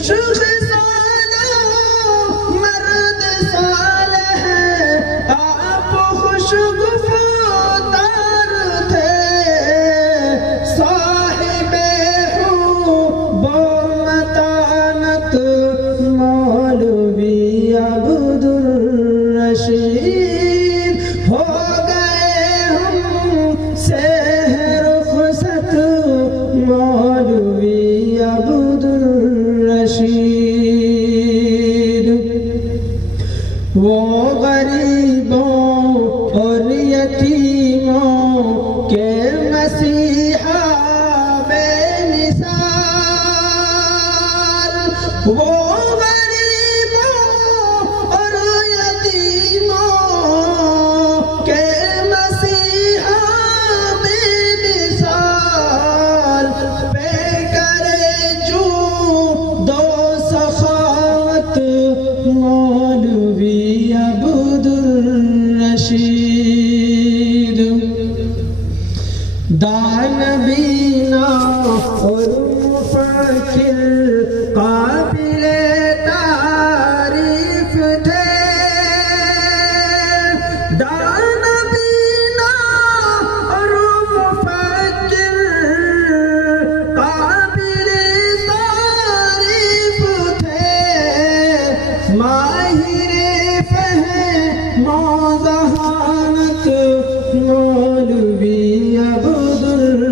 خوش خصال مرد صالح آپ خوش گفتار تھے، صاحب حب و متانت مولوی عبدالرشید ہو گئے ہم سے رخصت مولوی عبدالرشید۔ وہ غریبوں اور یتیموں کے مسیحا بے مثال، وہ غریبوں اور یتیموں کے مسیحا بے مثال، پہ کرے جو دو سخاوت مولوی عبدالرشید۔ دانبینا اور مفکر قابل تعریف تھے، دانبینا اور مفکر قابل تعریف تھے، ماہر فہم و ذہانت مولوی عبدالرشید۔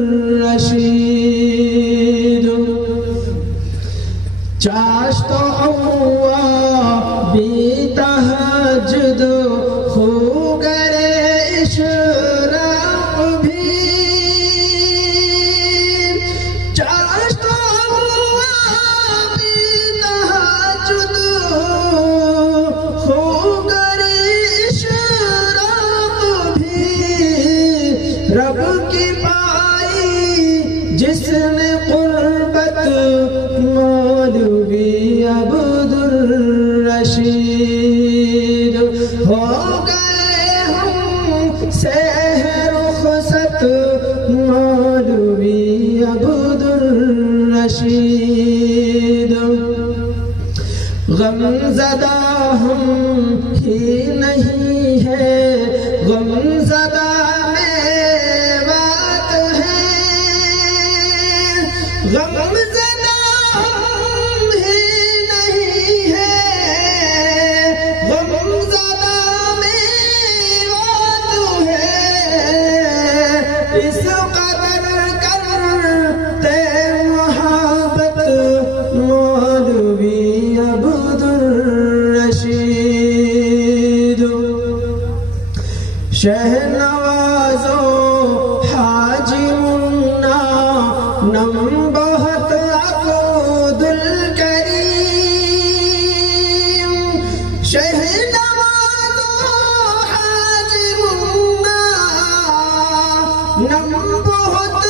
چاشت ہوا بھی تہجد خوگر اشراق بھی، چاشت ہوا بھی تہجد خوگر اشراق بھی، رب کی پائی جس نے قربت مولوی عبدالرشید، ہو گئے ہم سے رخصت مولوی عبدالرشید۔ غم زدہ ہم ہی نہیں ہے، غم زدہ میوات ہیں، غم زدہ ہم ہی نہیں ہے، غم زدہ میوات ہے، اس قدر کرتے محبت مولوی عبدالرشید۔ شہنوازو حاجی منا نم بہت عبدالکریم، شہنوازو حاجی منا نم بہت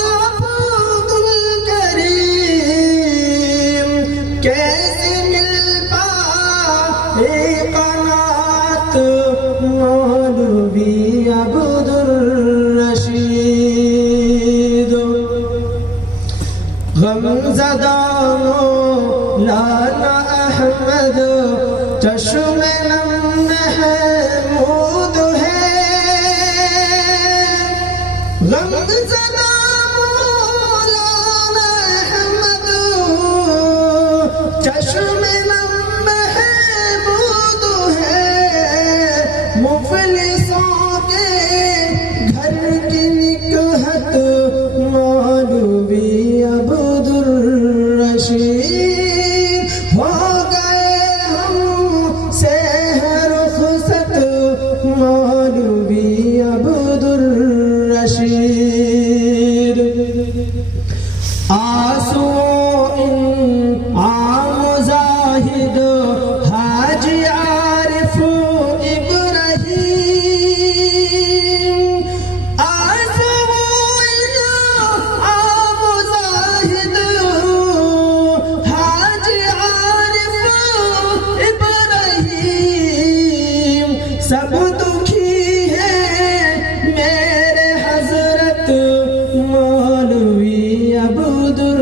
عبدالکریم، کیسے مل پائے قناعت مولوی عبدالرشید۔ غم زدہ مولانا احمد چشم نم محمود ہے، غم زدہ مولانا احمد چشم نم محمود ہے، مفلسوں کے گھر کی نکہت مولوی عبدالرشید، ہو گئے ہم سے رخصت مولوی عبدالرشید۔ آنسو عام زاہد حاجی عارف ابراہیم، آنسو عام زاہد حاجی عارف ابراہیم، سب دکھی ہیں میرے حضرت مولوی عبدالرشید۔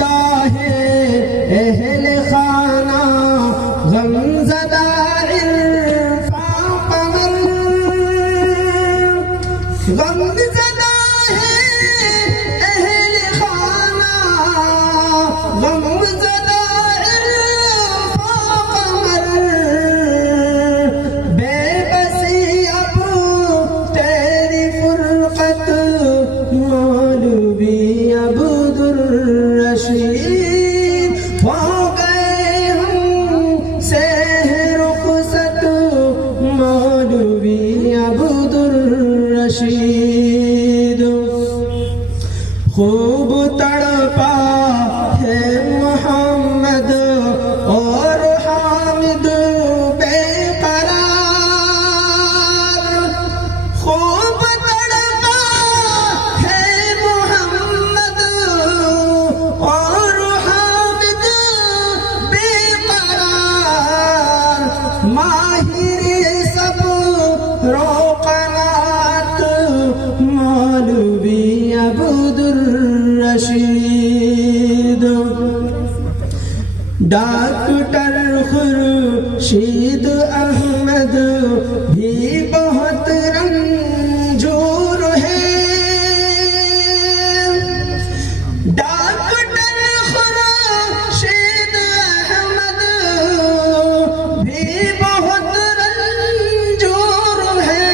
زدہ ہے اہل خانہ غم زدہ عرفان قمر غم زدہ ہے اہل خانہ غم زدہ عرفان قمر بے بسی اب تیری فرقت مولوی عبد الرشید ہو گئے ہم سے رخصت مولوی عبد الرشید خوب تڑپا ہے محمد اور حامد بے قرار خوب تڑپا ہے محمد اور حامد بے قرار ماہر سب روقنات مولوی عبد الرشید ڈاکٹر خورشید احمد بھی بہت رنجور ہے ڈاکٹر خورشید احمد بھی بہت رنجور ہے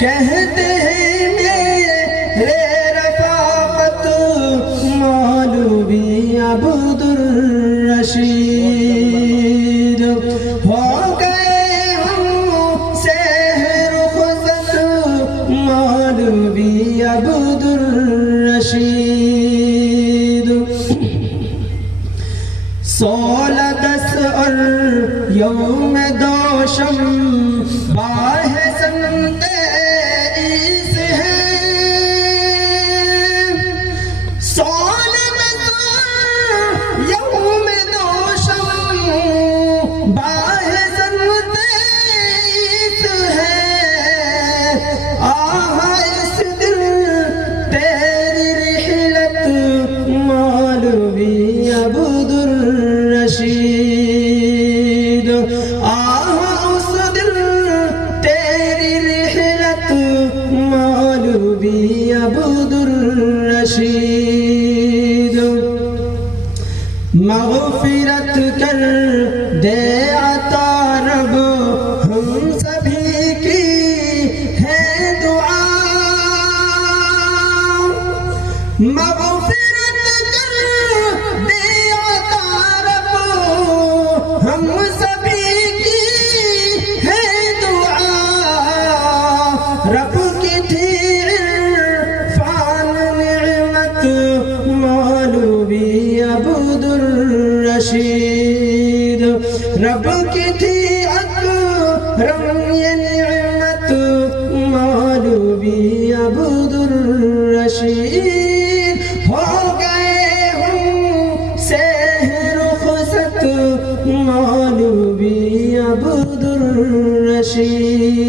کہتے ہیں میرے رفاقت مولوی عبد الرشید ہو گئے ہم سے رخصت مولوی عبد الرشید 16/10 اور یوم دوشم باہ سن 23 ہے 16/10 یوم دوشم باہ سن 23 ہے آہ اس دن تیری رحلت مولوی عبد الرشید آہ اس دن تیری رحلت مولوی عبد الرشید مغفرت کر دے عطا رب ہم سبھی کی ہے دعا مغفرت کر دے عطا رب ہم سبھی کی ہے دعا رب کی تھی عرفان نعمت مولوی عبد الرشید رب کی تھی اکرم یہ نعمت مولوی عبد الرشید ہو گئے ہم سے رخصت مولوی عبد الرشید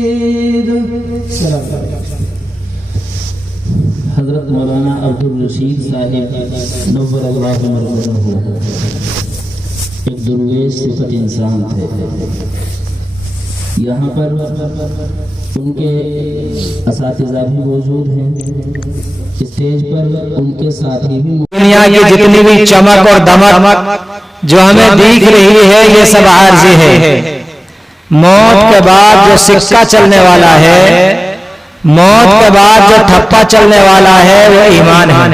حضرت مولانا عبد الرشید صاحب نور اللہ مرحوم ایک درویش صفت انسان تھے یہاں پر ان کے اساتذہ بھی موجود ہیں اسٹیج پر ان کے ساتھی بھی دنیا کی جتنی بھی چمک اور دمک جو ہمیں دیکھ رہی ہے یہ سب عارضی ہے موت کے بعد جو سکہ چلنے والا ہے موت کے بعد جو ٹھپا چلنے والا ہے وہ ایمان ہے